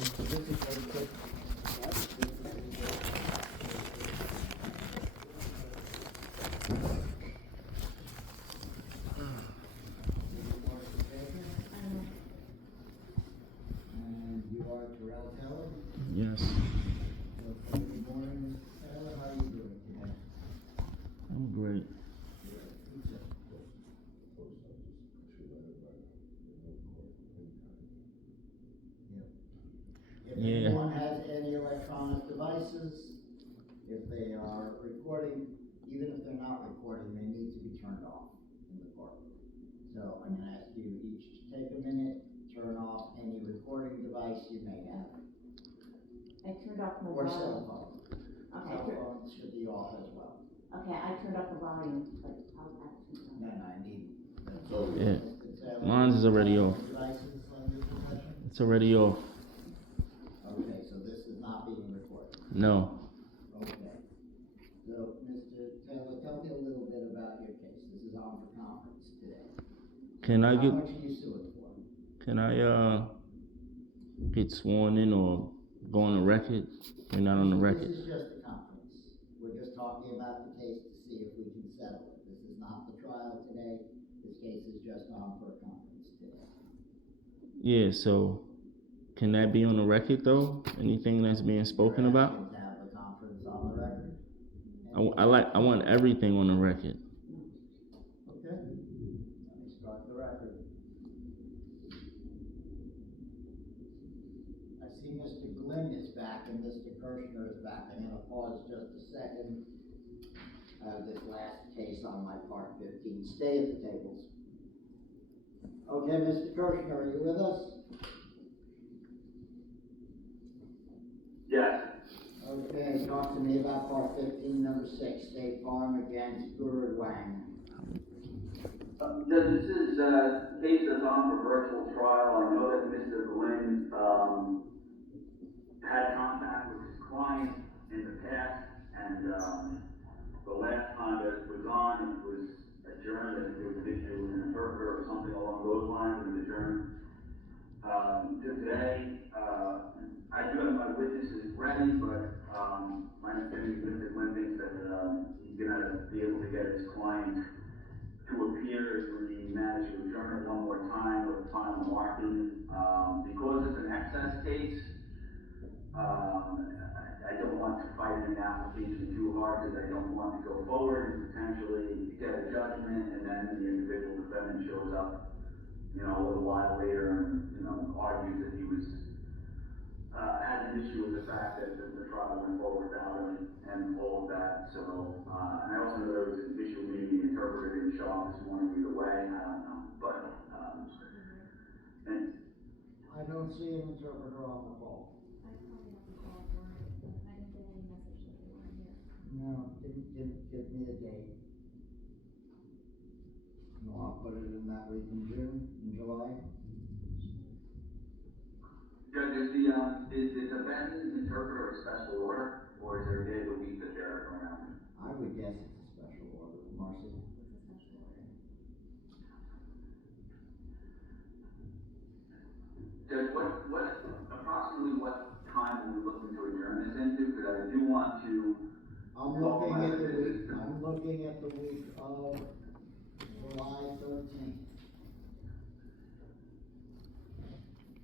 this is very quick. And you are Terrell Taylor? Yes. Good morning, Taylor. How are you doing today? I'm great. If anyone has any electronic devices, if they are recording, even if they're not recording, they need to be turned off in the court. So I'm going to ask you each to take a minute, turn off any recording device you may have. I turned off my Or volume. cell phone. Okay, Cell phones should be off as well. okay, I turned off the volume, but I'll have to. No, I need. Yeah. Mine's is already off. Devices on your possession? It's already off. Okay, so this is not being recorded. No. Okay. So, Mr. Taylor, tell me a little bit about your case. This is on for conference today. Can I How get? much are you suing for? Can I get sworn in or go on the record? You're not on the record. This is just a conference. We're just talking about the case to see if we can settle it. This is not the trial today. This case is just on for a conference today. Yeah. So, can that be on the record though? Anything that's being spoken about? You're asking to have the conference on the record? I want everything on the record. Okay. Let me start the record. I see Mr. Glynn is back and Mr. Kirshner is back. I'm gonna pause just a second. This last case on my part 15. Stay at the tables. Okay, Mr. Kirshner, are you with us? Yes. Okay, talk to me about part 15, number 6, State Farm against Gurud Wang. This is a case that's on for virtual trial. I know that Mr. Glynn had contact with his client in the past, and the last time that it was on, it was adjourned. I think there was an issue with an interpreter or something along those lines, and adjourned. Today, I do have my witnesses ready, but my understanding is Mr. Glynn thinks that he's going to be able to get his client to appear if we manage to adjourn it one more time with final marking. Because it's an excess case, I don't want to fight an application too hard because I don't want to go forward and potentially get a judgment, and then the individual defendant shows up, a little while later and, argues that he was, had an issue with the fact that the trial went forward without him and all of that. So, and I also know there was an issue with maybe the interpreter didn't show up this morning either way. I don't know, but, and I don't see an interpreter on the call. I probably have to call for it, but I didn't get any message that they weren't here. No, give me a date. No, I'll put it in that week in June, in July. Judge, is the defendant's interpreter a special order, or is there a day of the week that they're around? I would guess it's a special order, Marcy. It's a special order. Judge, approximately what time are we looking to adjourn this into? Because I do want to. I'm looking at the week of July 13th.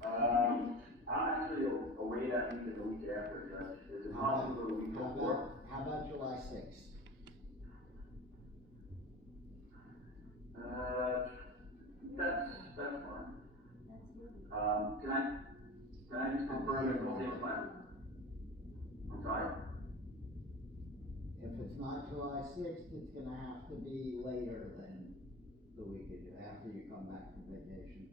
I'm actually away that week and the week after, Judge. Is it possible the week before? How about July 6th? That's fine. That's really. Can I just confirm it will take place? I'm sorry? If it's not July 6th, it's gonna have to be later than the week after you come back from vacation.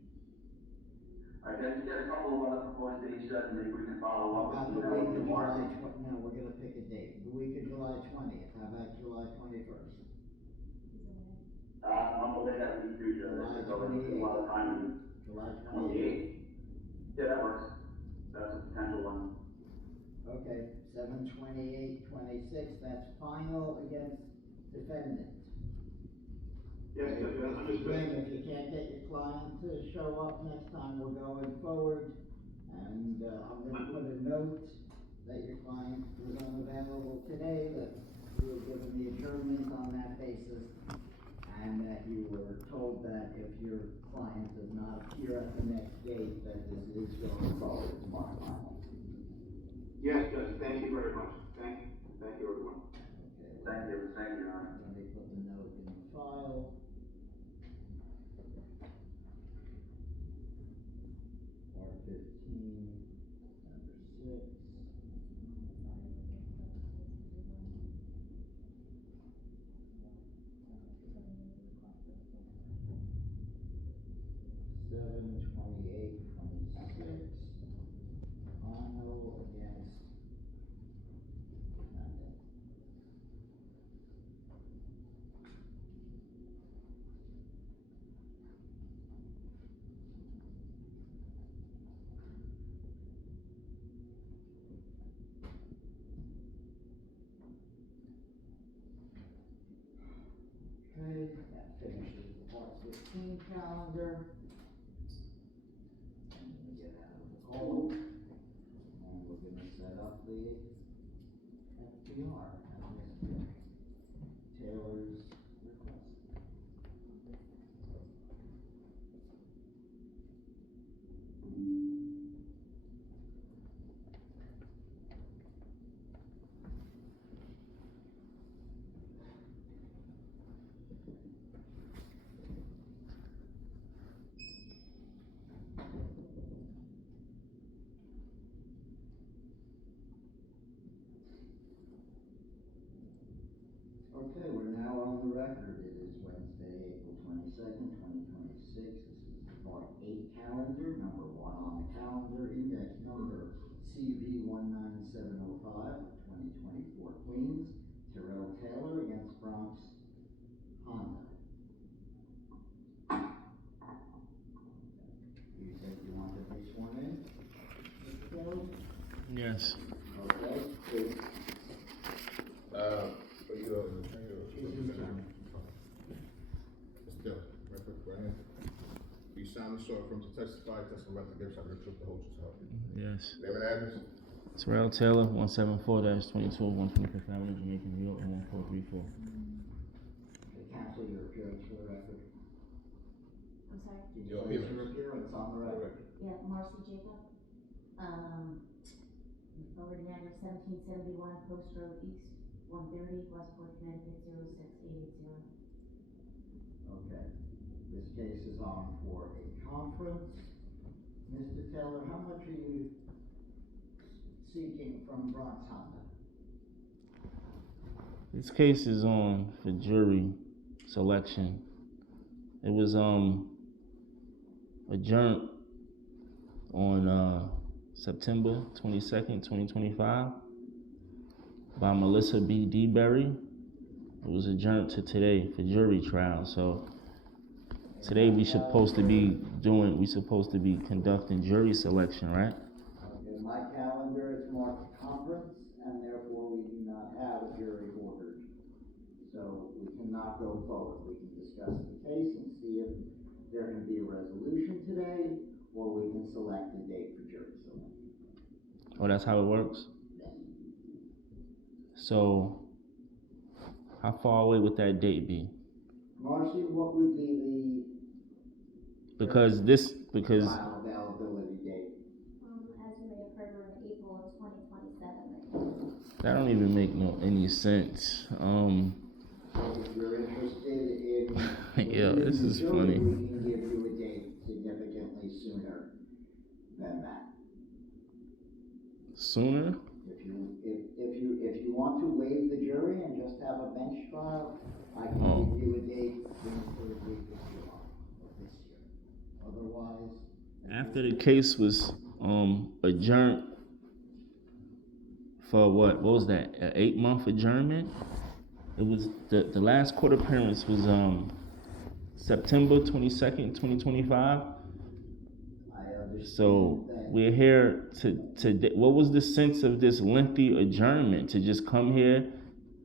All right, you get a couple of other proposed dates, Judge, and maybe we can follow up How about with the week of tomorrow. no, we're gonna pick a date. The week of July 20th, how about July 21st? He's away. I'm away that week too, Judge. July So there's a lot of time. July 28th? Yeah, that works. That's a potential one. Okay, 7, 28, 26, that's final against defendant. Yes, Judge, Mr. Green, if you can't get your client to show up next time, we're going forward And, I'm gonna put a note that your client was unavailable today, that you were given the adjournment on that basis, and that you were told that if your client does not appear at the next date, that this is going forward tomorrow night. Yes, Judge, thank you very much. Thank you, everyone. Okay. Thank you, Your Honor. Let me put the note in the file. Part 15, number 6. Seven 28-26. Arnold against Monday. Okay, that finishes the part 16 calendar. And we get out of the call. And we're gonna set up the FDR as Mr. Taylor's request. Okay, we're now on the record. It is Wednesday, April 22nd, 2026. This is the part 8 calendar, number 1 on the calendar, index number CV19705 of 2024 Queens, Terrell Taylor against BRONX Honda. You said you wanted to be sworn in, Mr. Taylor? Yes. Okay, please. You solemnly swear from to testify, testify to give, shall the truth, the whole truth, so help you. Yes. Name and address? Terrell Taylor, 174-22, 125th Avenue, Jamaica, New York, 11434. Okay, counsel, your appearance for the record. I'm sorry? Did Your you place appearance. your appearance on the record? Yeah, Marcy Jacob. Forwarding address 1771 Post Road East, 130 Westport, Connecticut 06880. Okay. This case is on for a conference. Mr. Taylor, how much are you seeking from BRONX Honda? This case is on for jury selection. It was adjourned on September 22nd, 2025 by Melissa B. DEBERRY. It was adjourned to today for jury trial. So today we supposed to be conducting jury selection, right? In my calendar, it's marked conference, and therefore we do not have a jury ordered. So we cannot go forward. We can discuss the case and see if there can be a resolution today, or we can select a date for jury selection. Oh, that's how it works? Yes. So how far away would that date be? Marcy, what would be Because trial availability date? As you may have heard, we're in April of 2027. that don't even make any sense. If you're interested in Yeah, this is funny. we can give you a date significantly sooner than that. Sooner? If you want to waive the jury and just have a bench trial, I can give you a date in the third week of July of this year. Otherwise, After the case was adjourned for what was that? An 8-month adjournment? It was the last court appearance was September 22nd, 2025. I understand So that. we're here to what was the sense of this lengthy adjournment? To just come here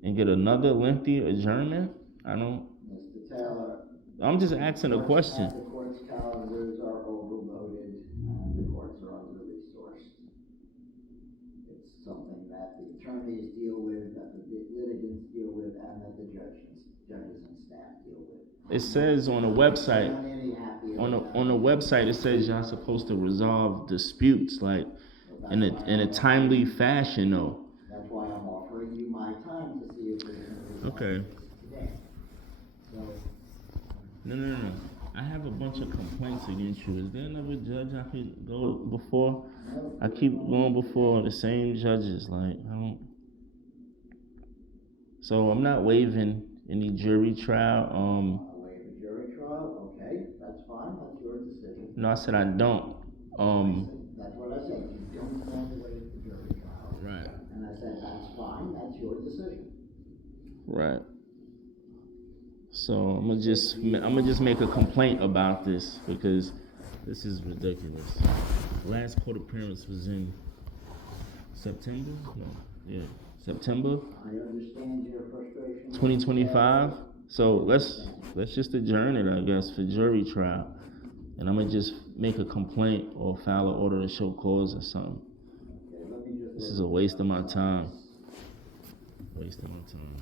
and get another lengthy adjournment? I don't. Mr. Taylor. I'm just asking a question. The court court's calendars are overloaded and the courts are under-resourced. It's something that the attorneys deal with, that the litigants deal with, and that the judges and staff deal with. It says on the website, I'm not any happier on with the that. website, it says y'all supposed to resolve disputes, like, in a timely fashion, though. That's why I'm offering you my time to see if we can resolve Okay. this today. So, No. I have a bunch of complaints against you. Is there another judge I could go before? I keep going before the same judges, like, I don't. So I'm not waiving any jury trial. waive a jury trial, okay, that's fine, that's your decision. No, I said I don't. That's what I said, you don't want to waive the jury trial. Right. And I said, that's fine, that's your decision. Right. So I'm gonna just make a complaint about this because this is ridiculous. Last court appearance was in September? No. Yeah. September I understand your frustration. 2025. So let's just adjourn it, I guess, for jury trial. And I'm gonna just make a complaint or file an order to show cause or something. Okay, let me just This look is a at waste of my something. time. Waste of my time.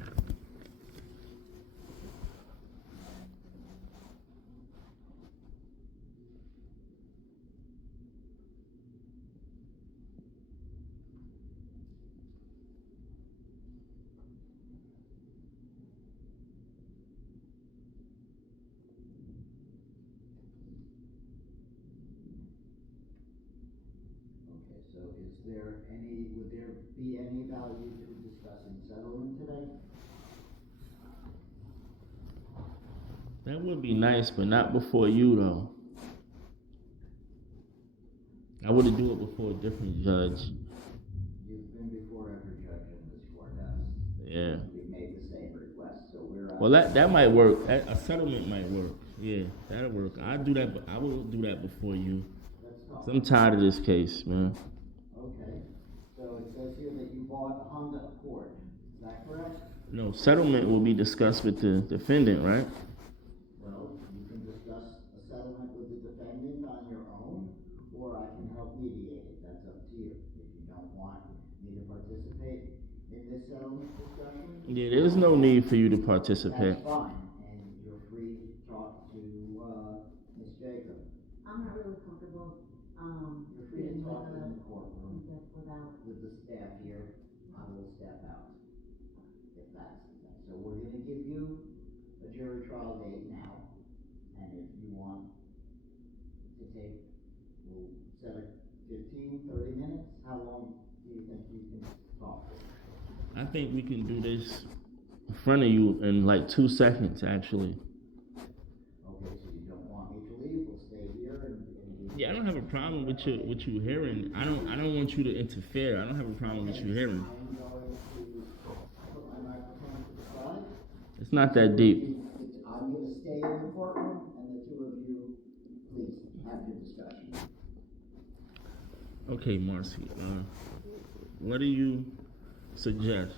Okay, so would there be any value to discussing settlement today? That would be nice, but not before you, though. I would do it before a different judge. You've been before every judge in this courthouse. Yeah. We've made the same request, so we're. Well, that might work. A settlement might work. Yeah, that'll work. I do that, but I will do that before you. Let's talk. 'Cause I'm tired of this case, man. Okay, so it says here that you bought a Honda Accord, is that correct? No, settlement will be discussed with the defendant, right? Well, you can discuss a settlement with the defendant on your own, or I can help mediate it, that's up to you. If you don't want me to participate in this settlement discussion, Yeah, there's no need for you to participate. that's fine, and you're free to talk to, Ms. Jacob. I'm not really comfortable, You're free to being talk with in the courtroom without, with the staff here. I will step out, if that's the thing. So we're gonna give you a jury trial date now, and if you want to take, we'll set a 15-30 minutes. How long do you think you can talk? I think we can do this in front of you in like 2 seconds, actually. Okay, so you don't want me to leave, we'll stay here and Yeah, I don't have a problem with you hearing. I don't want you to interfere. I don't have a problem with you hearing. I'm going to put my microphone to the side. It's not that deep. I'm gonna stay in the courtroom, and the two of you, please, have your discussion. Okay, Marcy. What do you suggest?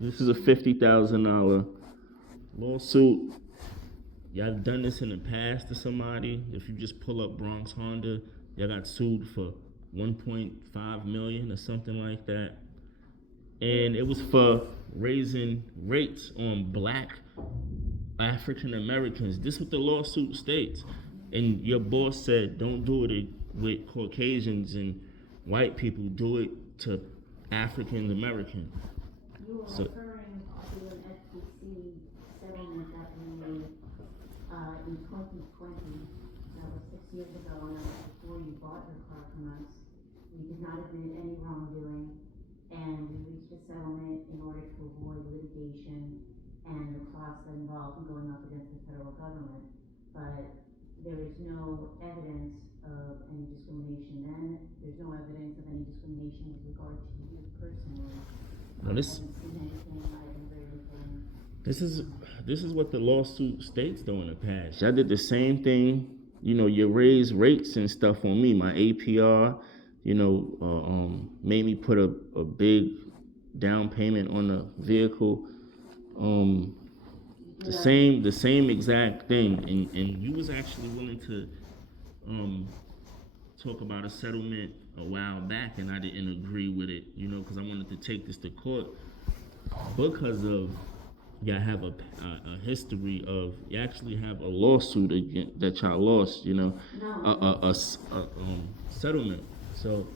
This is a $50,000 lawsuit. Y'all done this in the past to somebody. If you just pull up Bronx Honda, y'all got sued for $1.5 million or something like that. And it was for raising rates on black African Americans. This is what the lawsuit states. And your boss said, don't do it with Caucasians and white people, do it to African Americans. you were So- referring to an FTC settlement that we made, in 2020. That was 6 years ago, and that was before you bought your car from us. We did not admit any wrongdoing, and we reached a settlement in order to avoid litigation and the costs involved in going up against the federal government. But there is no evidence of any discrimination then. There's no evidence of any discrimination with regard to you personally. Now this- I haven't seen anything, I haven't read anything. This is what the lawsuit states though in the past. Y'all did the same thing. You know, you raised rates and stuff on me. My APR, made me put a big down payment on the vehicle. You the same exact thing, and you was actually willing to talk about a settlement a while back, and I didn't agree with it, you know, because I wanted to take this to court because of y'all have a history of, you actually have a lawsuit again that y'all lost, you know, a settlement. So,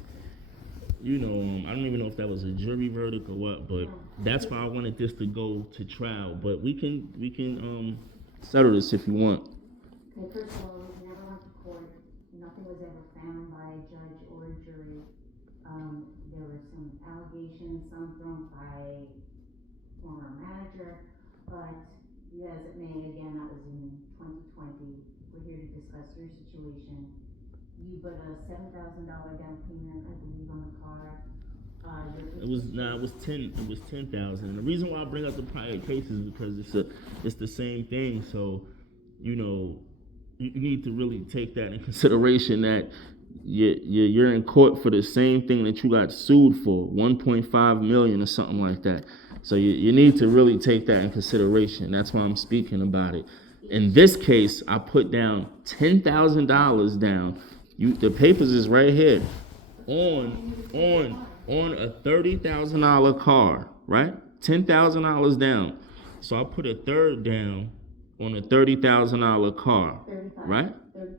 you know, I don't even know if that was a jury verdict or what, but that's why I wanted this to go to trial. But we can settle this if you want. Okay, first of all, we never went to court. Nothing was ever found by a judge or a jury. There were some allegations, some thrown by former manager, but as it may, again, that was in 2020. We're here to discuss your situation. You put a $7,000 down payment, I believe, on the car. It was 10,000. And the reason why I bring up the prior case is because it's the same thing. So, you know, you need to really take that in consideration, that you're in court for the same thing that you got sued for, 1.5 million or something like that. So you need to really take that in consideration. That's why I'm speaking about it. In this case, I put down $10,000 down. The papers is right here on a $30,000 car, right? $10,000 down. So I put a third down on a $30,000 car, right? $35,000.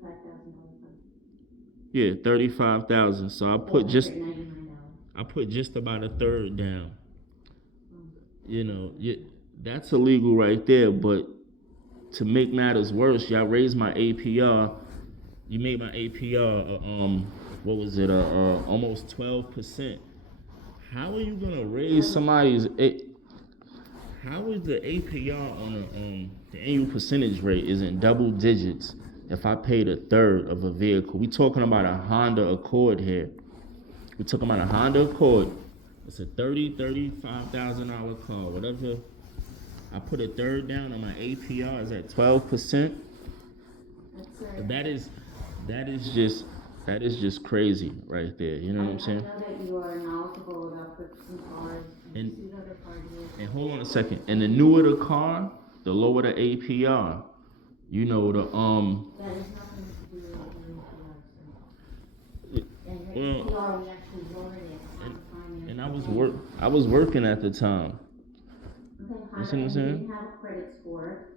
Yeah, $35,000. So I put just about a third down. You know, that's illegal right there. But to make matters worse, y'all raised my APR. You made my APR, what was it, almost 12%. How are you gonna raise somebody's? How is the APR on the annual percentage rate is in double digits if I paid a third of a vehicle? We talking about a Honda Accord here. We're talking about a Honda Accord. It's a $35,000 car, whatever. I put a third down on my APR is at 12%. That is just crazy right there. You know what I'm saying? I know that you are knowledgeable about purchasing cars. You sued other parties. And hold on a second. And the newer the car, the lower the APR. You know the That has nothing to do with your APR, sir. And your APR, we actually lowered it on finance. And I was working at the time. Okay, You see what I'm saying? didn't have a credit score,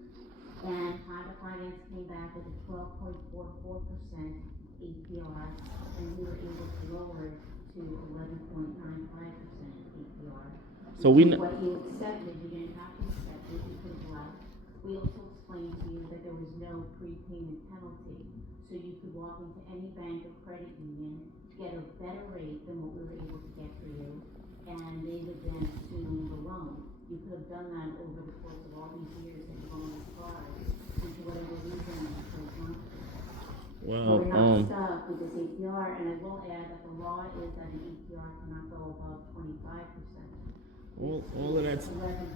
and Honda Finance came back with a 12.44% APR, and we were able to lower it to 11.95% APR. So what you accepted, you didn't have to accept it, you could have left. We also explained to you that there was no prepayment penalty, so you could walk into any bank or credit union, get a better rate than what we were able to get for you, and they would then assume the loan. You could have done that over the course of all these years that you've owned this car, due to whatever reason you chose not to. Well, We're not stuck with this APR, and I will add that the law is that an APR cannot go above 25%. all of that's 11.95%,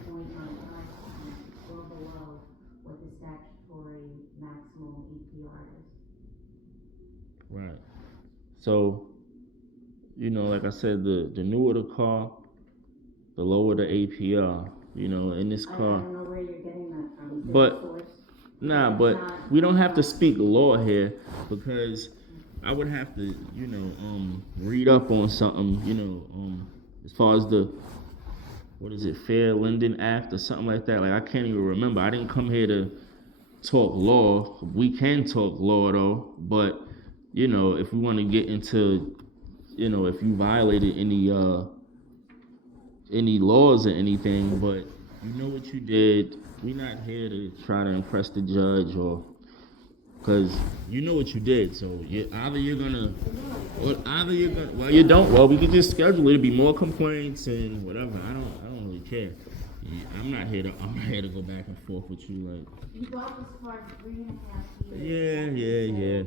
well below what the statutory maximum APR is. right. So, you know, like I said, the newer the car, the lower the APR. You know, in this I car. don't know where you're getting that from. But we don't have to speak law here, because I would have to, you know, read up on something, you know, as far as the, what is it, Fair Lending Act or something like that. Like, I can't even remember. I didn't come here to talk law. We can talk law though, but you know, if we want to get into, you know, if you violated any laws or anything, but you know what you did. We're not here to try to impress the judge, or because you know what you did. So well, you don't. Well, we can just schedule it. It'll be more complaints and whatever. I don't really care. I'm not here to go back and forth with you. Like, you bought this car for 3.5 years. Yeah.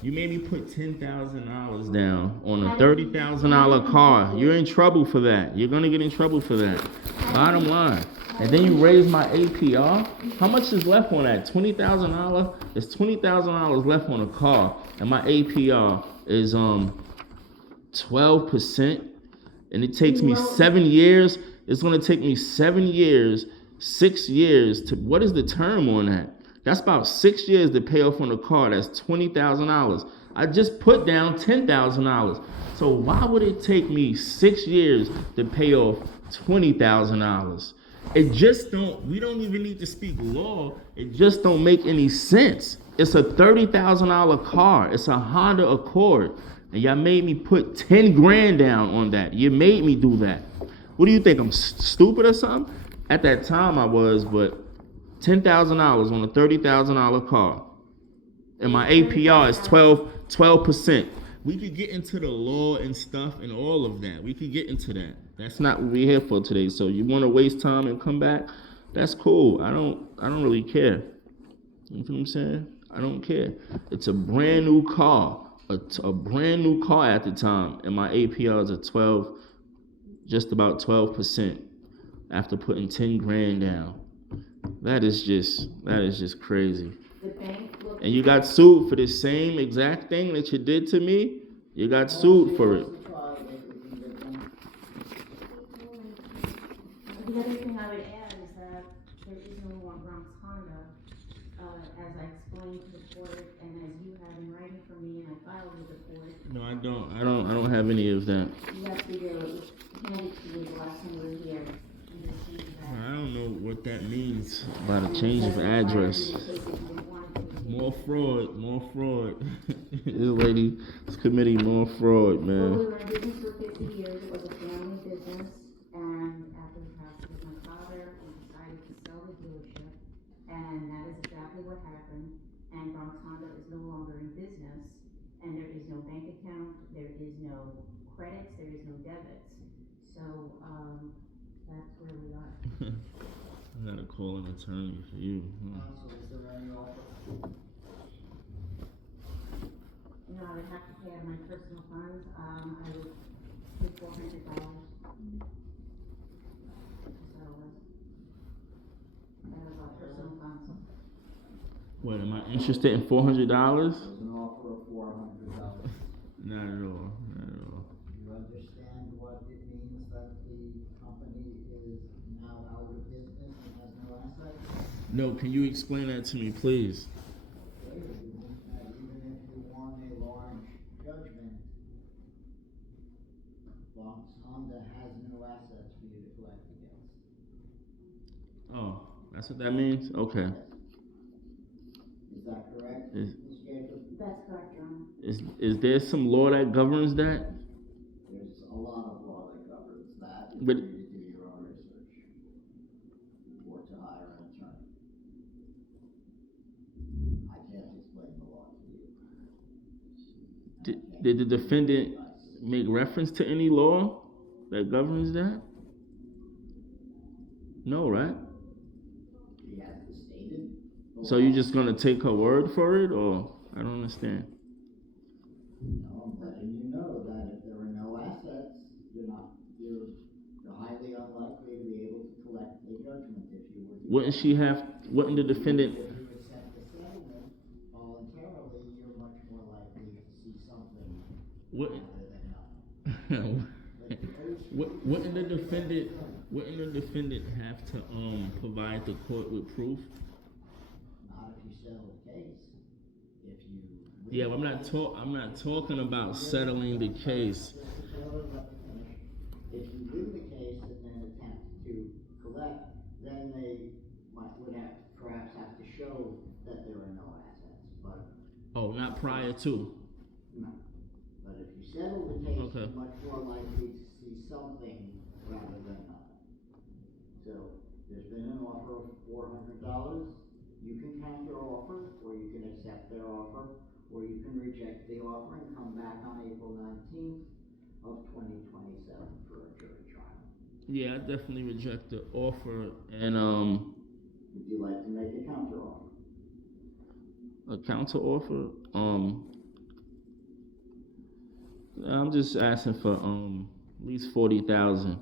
You made me put $10,000 down on a $30,000 car. You're in trouble for that. You're gonna get in trouble for that. Bottom line. And then you raise my APR. How much is left on that? $20,000. There's $20,000 left on a car, and my APR is 12%. And it takes me 7 years. It's gonna take me 7 years 6 years to, what is the term on that? That's about 6 years to pay off on the car. That's $20,000. I just put down $10,000. So why would it take me 6 years to pay off $20,000? It just don't, we don't even need to speak law. It just don't make any sense. It's a $30,000 car. It's a Honda Accord. And y'all made me put 10 grand down on that. You made me do that. What do you think? I'm stupid or something? At that time I was, but $10,000 on a $30,000 car. And my APR is 12%. We could get into the law and stuff and all of that. We could get into that. That's not what we're here for today. So you want to waste time and come back? That's cool. I don't really care. You know what I'm saying? I don't care. It's a brand new car. A brand new car at the time. And my APR is a just about 12% after putting 10 grand down. That is just crazy. The bank looked. And you got sued for the same exact thing that you did to me. You got sued for it. The other thing I would add is that there is no more Bronx Honda, as I explained to the court, and as you have in writing for me, and I filed with the court. No, I don't have any of that. Yes, we do. It was handed to you the last time you were here. And you received that. I don't know what that means about a change of address. More fraud. This lady, this committee, more fraud, Well, man. we were in business for 50 years. It was a family business, and after the passing of my father, we decided to sell the dealership, and that is exactly what happened. And Bronx Honda is no longer in business, and there is no bank account, there is no credits, there is no debits. So, that's where we are. I gotta call an attorney for you. Counsel, is there any offer? You know, I would have to pay out of my personal funds, I would pay $400. That was our personal funds. What, am I interested in $400? There's an offer of $400. Not at all. You understand what it means that the company is now out of business and has no assets? No, can you explain that to me, please? Okay, it means that even if you won a large judgment, Bronx Honda has no assets for you to collect against. Oh, that's what that means? Okay. Is that correct, Is- Ms. Jacob? That's correct, Your Honor. Is there some law that governs that? There's a lot of law that governs that. You But- need to do your own research or to hire an attorney. I can't explain the law to you. Did the defendant make reference to any law that governs that? No, right? He hasn't stated. the So law. you just gonna take her word for it, or I don't understand. No, I'm letting you know that if there are no assets, you're highly unlikely to be able to collect a judgment if you were to. Wouldn't the defendant? If you accept the settlement voluntarily, you're much more likely to see something Wouldn't rather than nothing. wouldn't the defendant have to provide the court with proof? Not if you settle the case. If you. Yeah, but I'm not talking about settling the case. If you win the case and then attempt to collect, then they perhaps have to show that there are no assets, but Oh, not prior to. no. But if you settle the case, Okay. you're much more likely to see something rather than nothing. So, there's been an offer of $400. You can counter offer, or you can accept their offer, or you can reject the offer and come back on April 19th of 2027 for a jury trial. Yeah, I definitely reject the offer and Would you like to make a counter offer? a counter offer. I'm just asking for at least 40,000.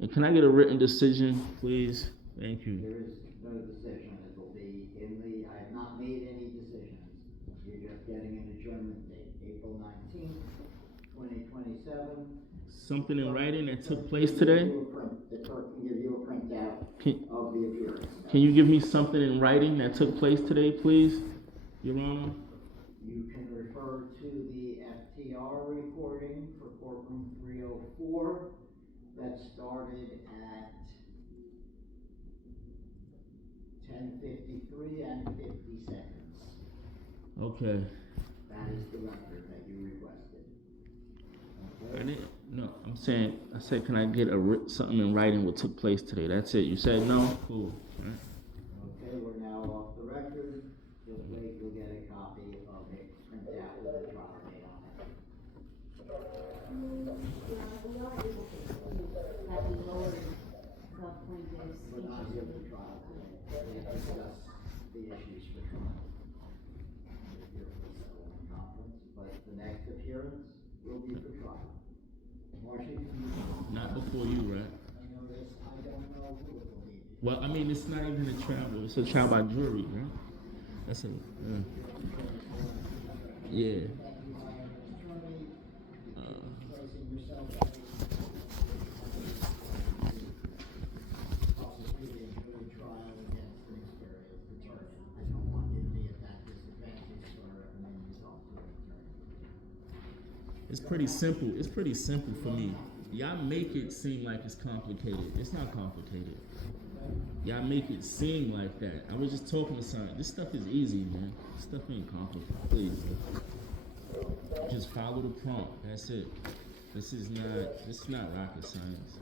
And can I get a written decision, please? Thank you. There is no decision. It will be I have not made any decisions. You're just getting an adjournment date, April 19th 2027. Something in writing that took place today? The clerk can give you a printout Can, of the appearance. can you give me something in writing that took place today, please, Your Honor? You can refer to the FTR recording for courtroom 304 that started at 10:53 and 50 seconds. Okay. That is the record that you requested. I didn't, no, I said, can I get something in writing what took place today? That's it. You said no? Cool. All right. Okay, we're now off the record. Just wait, you'll get a copy of it printed out with the trial date on it. We are able to see that we lowered the plaintiff's We're not here for trial today. We discuss the issues for trial. We're here for the settlement conference, but the next appearance will be for trial. Marcia, can you? Not before you, right? I know this, I don't know who it will be. Well, I mean, it's not even a trial. It's a trial by jury, right? That's a, yeah. Placing yourself prosecuting a trial against an experienced attorney. I don't want you to be at that disadvantage or recommend yourself to an attorney. It's pretty simple. It's pretty simple for me. Y'all make it seem like it's complicated. It's not complicated. Y'all make it seem like that. I was just talking to someone. This stuff is easy, man. This stuff ain't complicated. Please. Just follow the prompt. That's it. This is not rocket science.